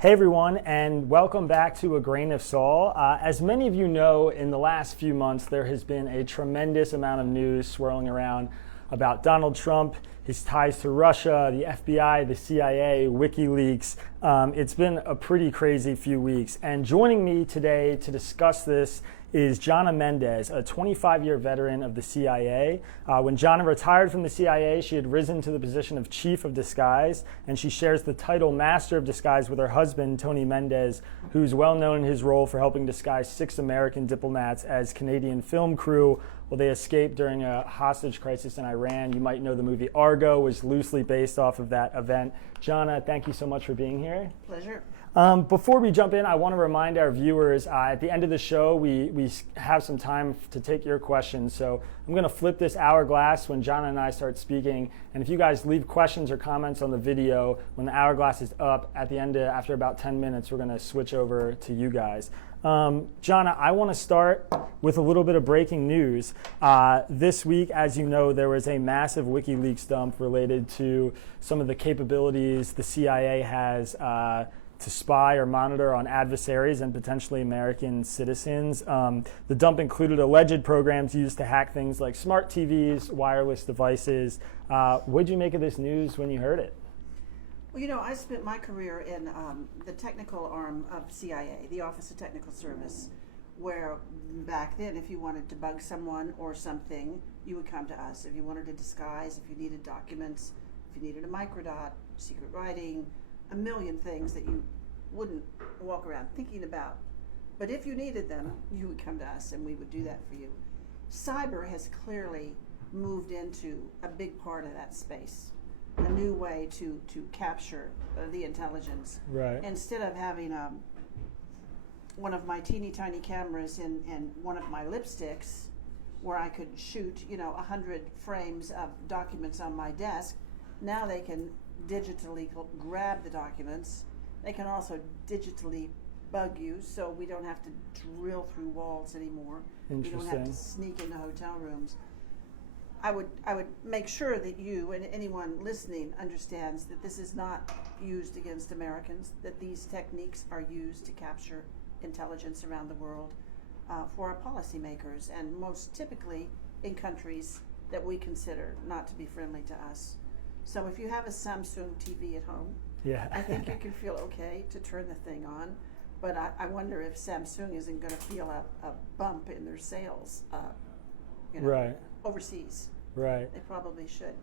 Hey everyone, and welcome back to A Grain of Saul. As many of you know, in the last few months, there has been a tremendous amount of news swirling around about Donald Trump, his ties to Russia, the FBI, the CIA, Wikileaks. It's been a pretty crazy few weeks. And joining me today to discuss this is Jonna Mendez, a 25-year veteran of the CIA. When Jonna retired from the CIA, she had risen to the position of Chief of Disguise, and she shares the title Master of Disguise with her husband, Tony Mendez, who's well known in his role for helping disguise 6 American diplomats as Canadian film crew while they escaped during a hostage crisis in Iran. You might know the movie Argo was loosely based off of that event. Jonna, thank you so much for being here. Pleasure. Before we jump in, I want to remind our viewers, at the end of the show, we have some time to take your questions. So I'm going to flip this hourglass when Jonna and I start speaking. And if you guys leave questions or comments on the video, when the hourglass is up, at the end, after about 10 minutes, we're going to switch over to you guys. Jonna, I want to start with a little bit of breaking news. This week, as you know, there was a massive WikiLeaks dump related to some of the capabilities the CIA has to spy or monitor on adversaries and potentially American citizens. The dump included alleged programs used to hack things like smart TVs, wireless devices. What did you make of this news when you heard it? Well, you know, I spent my career in the technical arm of CIA, the Office of Technical Service, where back then, if you wanted to bug someone or something, you would come to us. If you wanted to disguise, if you needed documents, if you needed a microdot, secret writing, a million things that you wouldn't walk around thinking about. But if you needed them, you would come to us and we would do that for you. Cyber has clearly moved into a big part of that space, a new way to capture the intelligence. Right. Instead of having one of my teeny tiny cameras in one of my lipsticks where I could shoot, 100 frames of documents on my desk, now they can digitally grab the documents. They can also digitally bug you, so we don't have to drill through walls anymore. We don't have to sneak into hotel rooms. I would make sure that you and anyone listening understands that this is not used against Americans, that these techniques are used to capture intelligence around the world for our policymakers, and most typically in countries that we consider not to be friendly to us. So if you have a Samsung TV at home, I think you can feel okay to turn the thing on. But I wonder if Samsung isn't going to feel a bump in their sales overseas. Right. They probably should.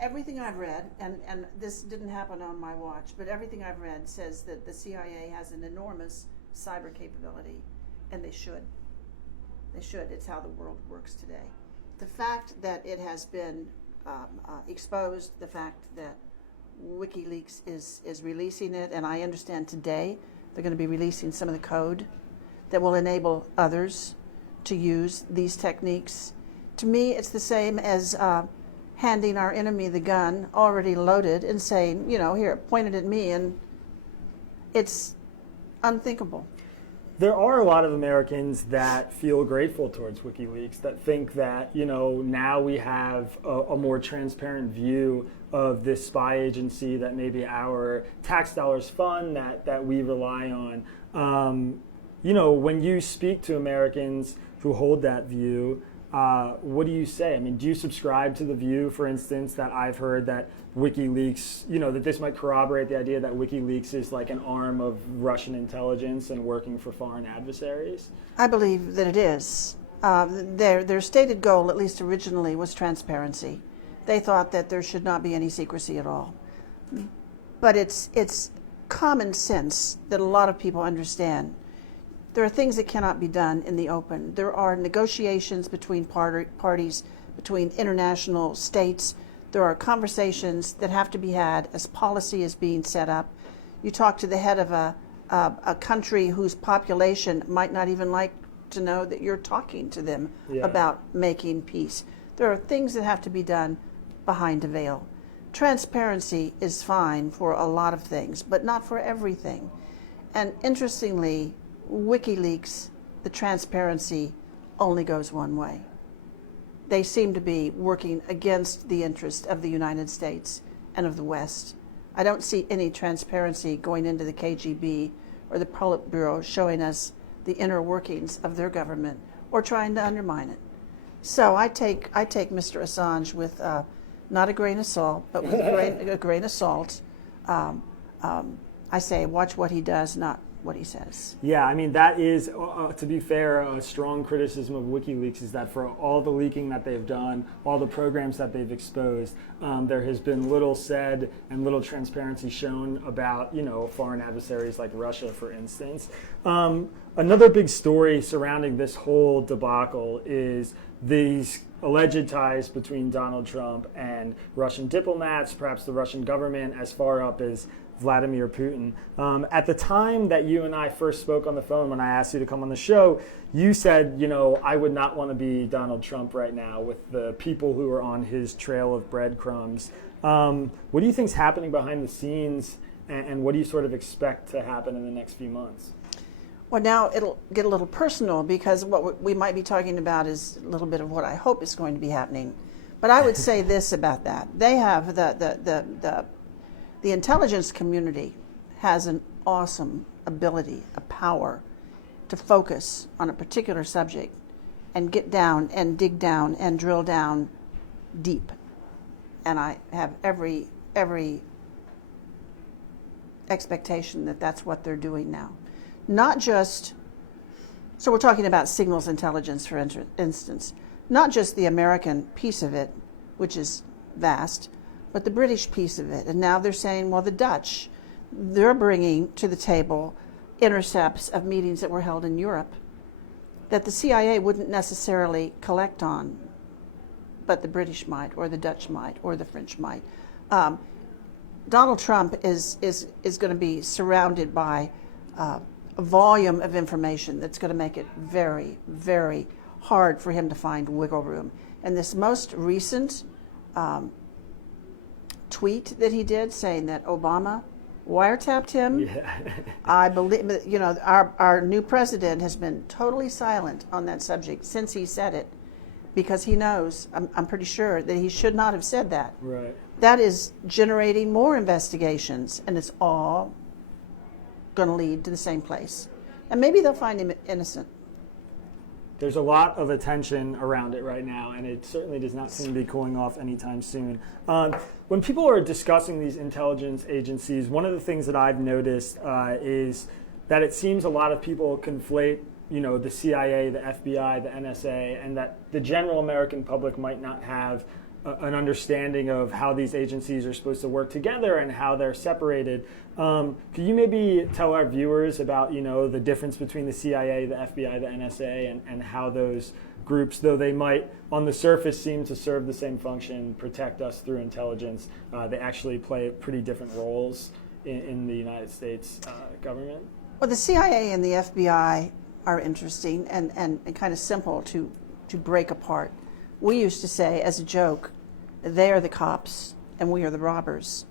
Everything I've read, and this didn't happen on my watch, but everything I've read says that the CIA has an enormous cyber capability, and they should. They should. It's how the world works today. The fact that it has been exposed, the fact that WikiLeaks is releasing it, and I understand today they're going to be releasing some of the code that will enable others to use these techniques. To me, it's the same as handing our enemy the gun already loaded and saying, here, point it at me, and it's unthinkable. There are a lot of Americans that feel grateful towards WikiLeaks, that think that, now we have a more transparent view of this spy agency that maybe our tax dollars fund, that we rely on. When you speak to Americans who hold that view, what do you say? I mean, do you subscribe to the view, for instance, that I've heard that WikiLeaks, that this might corroborate the idea that WikiLeaks is like an arm of Russian intelligence and working for foreign adversaries? I believe that it is. Their stated goal, at least originally, was transparency. They thought that there should not be any secrecy at all. But it's common sense that a lot of people understand. There are things that cannot be done in the open. There are negotiations between parties, between international states. There are conversations that have to be had as policy is being set up. You talk to the head of a country whose population might not even like to know that you're talking to them about making peace. There are things that have to be done behind a veil. Transparency is fine for a lot of things, but not for everything. And interestingly, WikiLeaks, the transparency only goes one way. They seem to be working against the interest of the United States and of the West. I don't see any transparency going into the KGB or the Politburo showing us the inner workings of their government or trying to undermine it. So I take Mr. Assange with not a grain of salt, but with a grain of salt. I say watch what he does, not what he says. Yeah, I mean, that is, to be fair, a strong criticism of WikiLeaks is that for all the leaking that they've done, all the programs that they've exposed, there has been little said and little transparency shown about, foreign adversaries like Russia, for instance. Another big story surrounding this whole debacle is these alleged ties between Donald Trump and Russian diplomats, perhaps the Russian government, as far up as Vladimir Putin. At the time that you and I first spoke on the phone when I asked you to come on the show, you said, I would not want to be Donald Trump right now with the people who are on his trail of breadcrumbs. What do you think is happening behind the scenes, and what do you sort of expect to happen in the next few months? Well, now it'll get a little personal because what we might be talking about is a little bit of what I hope is going to be happening. But I would say this about that. They have the intelligence community has an awesome ability, a power to focus on a particular subject and get down and dig down and drill down deep. And I have every expectation that that's what they're doing now. Not just, so we're talking about signals intelligence, for instance, not just the American piece of it, which is vast, but the British piece of it. And now they're saying, well, the Dutch, they're bringing to the table intercepts of meetings that were held in Europe that the CIA wouldn't necessarily collect on, but the British might, or the Dutch might, or the French might. Donald Trump is going to be surrounded by a volume of information that's going to make it very, very hard for him to find wiggle room. And this most recent tweet that he did saying that Obama wiretapped him, Yeah. I believe, our new president has been totally silent on that subject since he said it, because he knows, I'm pretty sure, that he should not have said that. Right. That is generating more investigations, and it's all going to lead to the same place. And maybe they'll find him innocent. There's a lot of attention around it right now, and it certainly does not seem to be cooling off anytime soon. When people are discussing these intelligence agencies, one of the things that I've noticed is that it seems a lot of people conflate, the CIA, the FBI, the NSA, and that the general American public might not have an understanding of how these agencies are supposed to work together and how they're separated. Could you maybe tell our viewers about, the difference between the CIA, the FBI, the NSA, and how those groups, though they might on the surface seem to serve the same function, protect us through intelligence, they actually play pretty different roles in the United States government? Well, the CIA and the FBI are interesting and kind of simple to break apart. We used to say, as a joke, they are the cops and we are the robbers.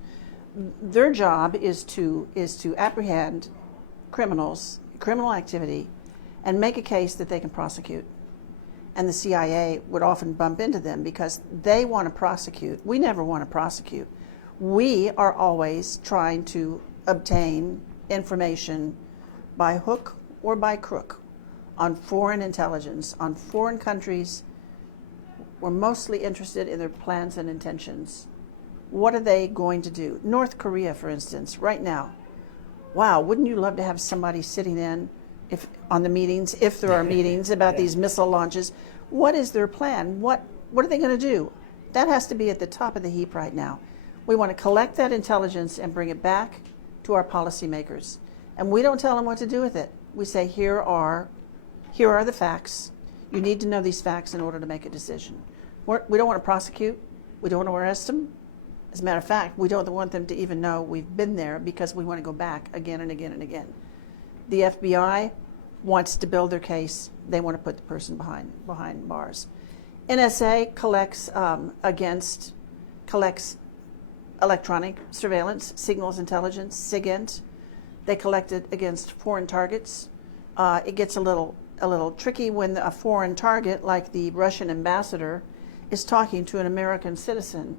Their job is to apprehend criminals, criminal activity, and make a case that they can prosecute. And the CIA would often bump into them because they want to prosecute. We never want to prosecute. We are always trying to obtain information by hook or by crook on foreign intelligence, on foreign countries. We're mostly interested in their plans and intentions. What are they going to do? North Korea, for instance, right now. Wow, wouldn't you love to have somebody sitting in on the meetings, if there are meetings about these missile launches? What is their plan? What are they going to do? That has to be at the top of the heap right now. We want to collect that intelligence and bring it back to our policymakers. And we don't tell them what to do with it. We say, here are the facts. You need to know these facts in order to make a decision. We don't want to prosecute. We don't want to arrest them. As a matter of fact, we don't want them to even know we've been there because we want to go back again and again and again. The FBI wants to build their case. They want to put the person behind bars. NSA collects electronic surveillance, signals intelligence, SIGINT. They collect it against foreign targets. It gets a little tricky when a foreign target, like the Russian ambassador, is talking to an American citizen,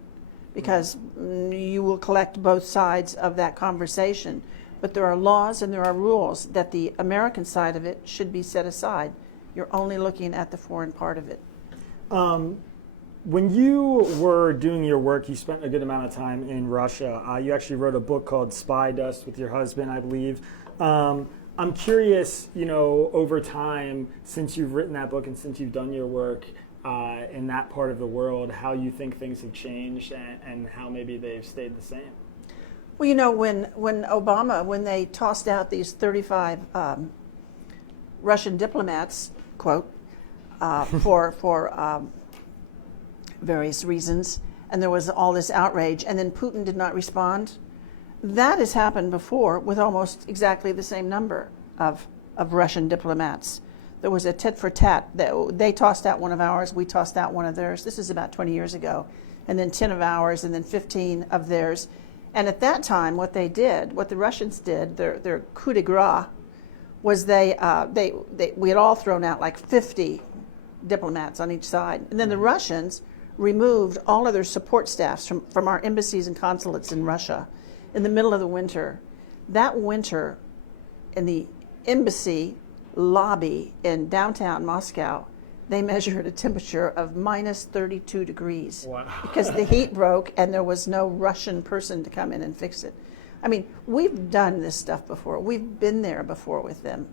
because you will collect both sides of that conversation. But there are laws and there are rules that the American side of it should be set aside. You're only looking at the foreign part of it. When you were doing your work, you spent a good amount of time in Russia. You actually wrote a book called Spy Dust with your husband, I believe. I'm curious, over time, since you've written that book and since you've done your work in that part of the world, how you think things have changed and how maybe they've stayed the same. Well, when Obama, when they tossed out these 35 Russian diplomats, quote, for various reasons, and there was all this outrage, and then Putin did not respond. That has happened before with almost exactly the same number of Russian diplomats. There was a tit for tat. They tossed out one of ours, we tossed out one of theirs. This is about 20 years ago. And then 10 of ours, and then 15 of theirs. And at that time, what the Russians did, their coup de grace, was we had all thrown out like 50 diplomats on each side. And then the Russians removed all of their support staffs from our embassies and consulates in Russia in the middle of the winter. That winter, in the embassy lobby in downtown Moscow, they measured a temperature of minus 32 degrees. Wow. Because the heat broke and there was no Russian person to come in and fix it. I mean, we've done this stuff before. We've been there before with them.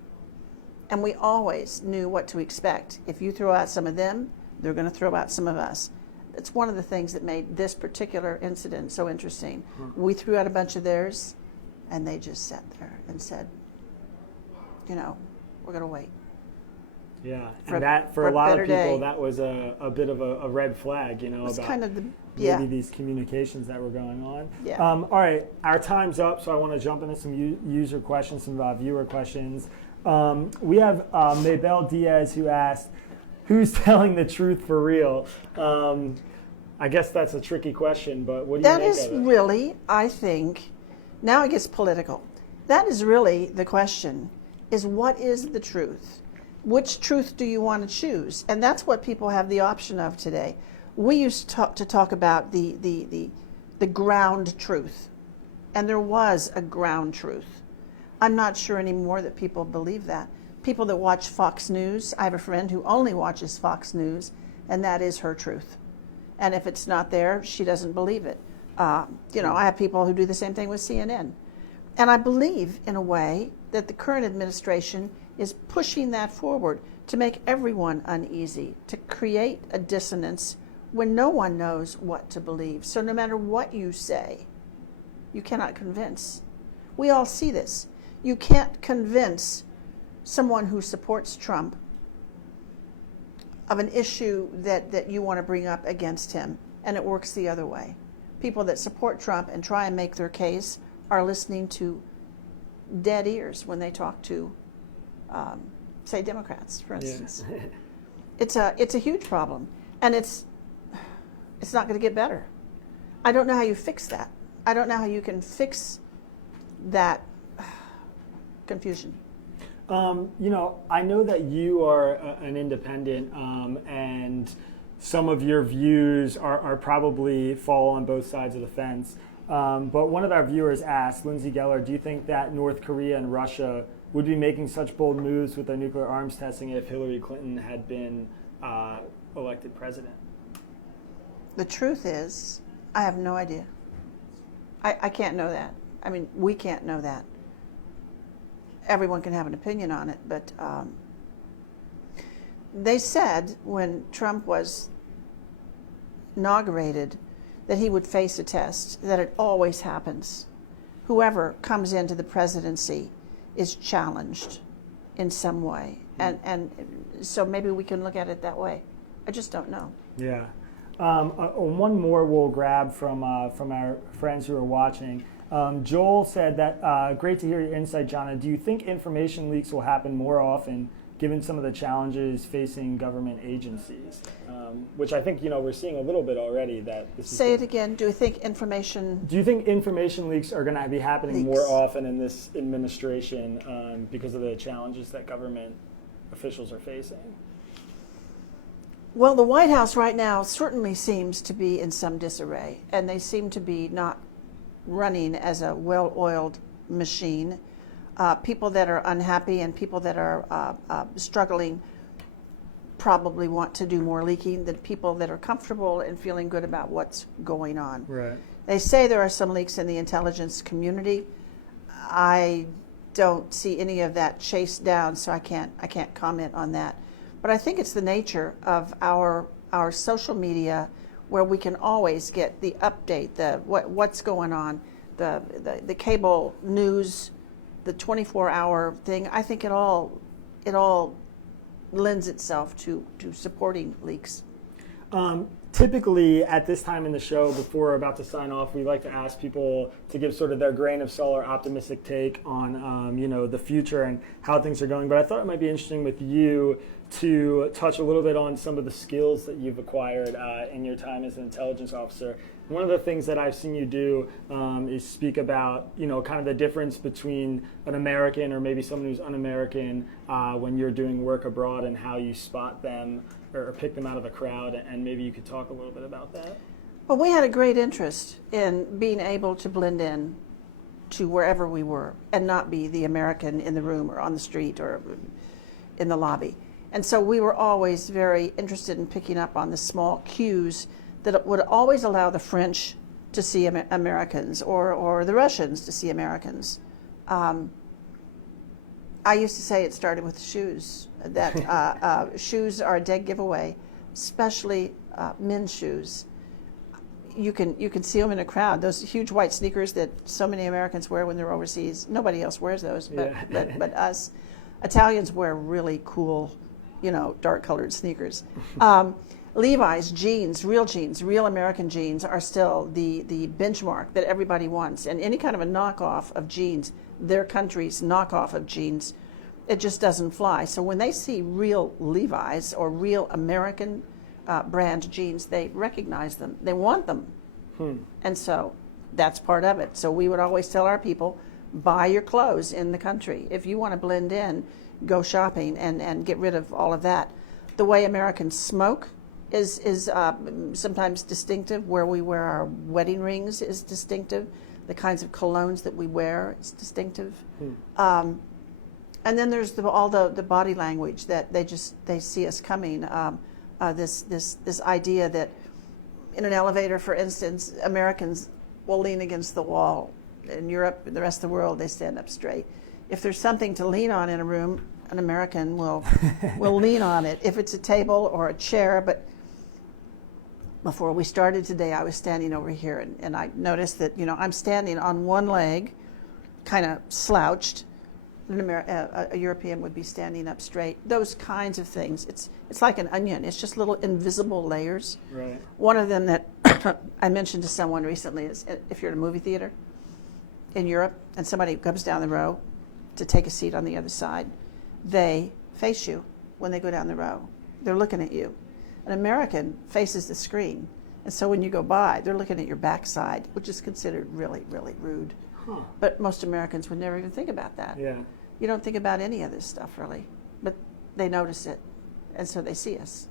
And we always knew what to expect. If you throw out some of them, they're going to throw out some of us. It's one of the things that made this particular incident so interesting. We threw out a bunch of theirs, and they just sat there and said, we're going to wait. Yeah, for a lot of people, day. That was a bit of a red flag, about kind of maybe these communications that were going on. Yeah. All right, our time's up, so I want to jump into some user questions, some viewer questions. We have Maybelle Diaz who asked, who's telling the truth for real? I guess that's a tricky question, but what do you make of it? That is really, I think, now it gets political. That is really the question, is what is the truth? Which truth do you want to choose? And that's what people have the option of today. We used to talk about the ground truth, and there was a ground truth. I'm not sure anymore that people believe that. People that watch Fox News, I have a friend who only watches Fox News, and that is her truth. And if it's not there, she doesn't believe it. I have people who do the same thing with CNN. And I believe, in a way, that the current administration is pushing that forward to make everyone uneasy, to create a dissonance when no one knows what to believe. So no matter what you say, you cannot convince. We all see this. You can't convince someone who supports Trump of an issue that you want to bring up against him, and it works the other way. People that support Trump and try and make their case are listening to dead ears when they talk to, say, Democrats, for instance. Yeah. It's a huge problem, and it's not going to get better. I don't know how you fix that. I don't know how you can fix that confusion. I know that you are an independent, and some of your views are probably fall on both sides of the fence. But one of our viewers asked, Lindsay Geller, do you think that North Korea and Russia would be making such bold moves with their nuclear arms testing if Hillary Clinton had been elected president? The truth is, I have no idea. I can't know that. I mean, we can't know that. Everyone can have an opinion on it, but they said when Trump was inaugurated that he would face a test, that it always happens. Whoever comes into the presidency is challenged in some way. And so maybe we can look at it that way. I just don't know. Yeah. One more we'll grab from our friends who are watching. Joel said that, great to hear your insight, Jonna. Do you think information leaks will happen more often given some of the challenges facing government agencies? Which I think, we're seeing a little bit already that this is... Say it again. Do you think information leaks are going to be happening more often in this administration because of the challenges that government officials are facing? Well, the White House right now certainly seems to be in some disarray, and they seem to be not running as a well-oiled machine. People that are unhappy and people that are struggling probably want to do more leaking than people that are comfortable and feeling good about what's going on. Right. They say there are some leaks in the intelligence community. I don't see any of that chased down, so I can't comment on that. But I think it's the nature of our social media, where we can always get the update, what's going on, the cable news, the 24-hour thing. I think it all lends itself to supporting leaks. Typically, at this time in the show, before we're about to sign off, we like to ask people to give sort of their grain of salt or optimistic take on, the future and how things are going. But I thought it might be interesting with you to touch a little bit on some of the skills that you've acquired in your time as an intelligence officer. One of the things that I've seen you do is speak about, kind of the difference between an American or maybe someone who's un-American when you're doing work abroad, and how you spot them or pick them out of a crowd, and maybe you could talk a little bit about that. Well, we had a great interest in being able to blend in to wherever we were and not be the American in the room or on the street or in the lobby. And so we were always very interested in picking up on the small cues that would always allow the French to see Americans or the Russians to see Americans. I used to say it started with shoes, that shoes are a dead giveaway, especially men's shoes. You can see them in a crowd. Those huge white sneakers that so many Americans wear when they're overseas. Nobody else wears those, but us. Italians wear really cool, dark colored sneakers. Levi's jeans, real American jeans are still the benchmark that everybody wants. And any kind of a knockoff of jeans, their country's knockoff of jeans, it just doesn't fly. So when they see real Levi's or real American brand jeans, they recognize them. They want them. And so that's part of it. So we would always tell our people, buy your clothes in the country. If you want to blend in, go shopping and get rid of all of that. The way Americans smoke is sometimes distinctive. Where we wear our wedding rings is distinctive. The kinds of colognes that we wear is distinctive. And then there's all the body language that they see us coming. This idea that in an elevator, for instance, Americans will lean against the wall. In Europe and the rest of the world, they stand up straight. If there's something to lean on in a room, an American will lean on it. If it's a table or a chair, but before we started today, I was standing over here, and I noticed that I'm standing on one leg, kind of slouched. A European would be standing up straight. Those kinds of things. It's like an onion. It's just little invisible layers. Right. One of them that I mentioned to someone recently is if you're in a movie theater in Europe and somebody comes down the row to take a seat on the other side, they face you when they go down the row. They're looking at you. An American faces the screen, and so when you go by, they're looking at your backside, which is considered really, really rude. But most Americans would never even think about that. Yeah. You don't think about any of this stuff, really. But they notice it, and so they see us.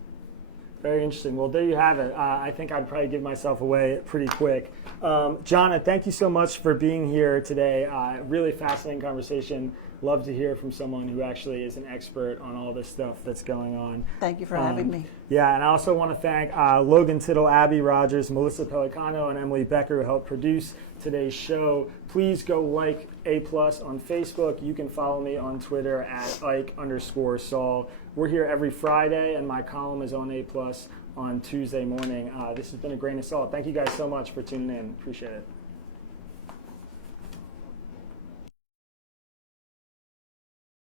Very interesting. Well, there you have it. I think I'd probably give myself away pretty quick. Jonna, thank you so much for being here today. Really fascinating conversation. Love to hear from someone who actually is an expert on all this stuff that's going on. Thank you for having me. Yeah, and I also want to thank Logan Tittle, Abby Rogers, Melissa Pelicano, and Emily Becker, who helped produce today's show. Please go like A+ on Facebook. You can follow me on Twitter at Ike_Saul. We're here every Friday, and my column is on A+ on Tuesday morning. This has been A Grain of Salt. Thank you guys so much for tuning in. Appreciate it.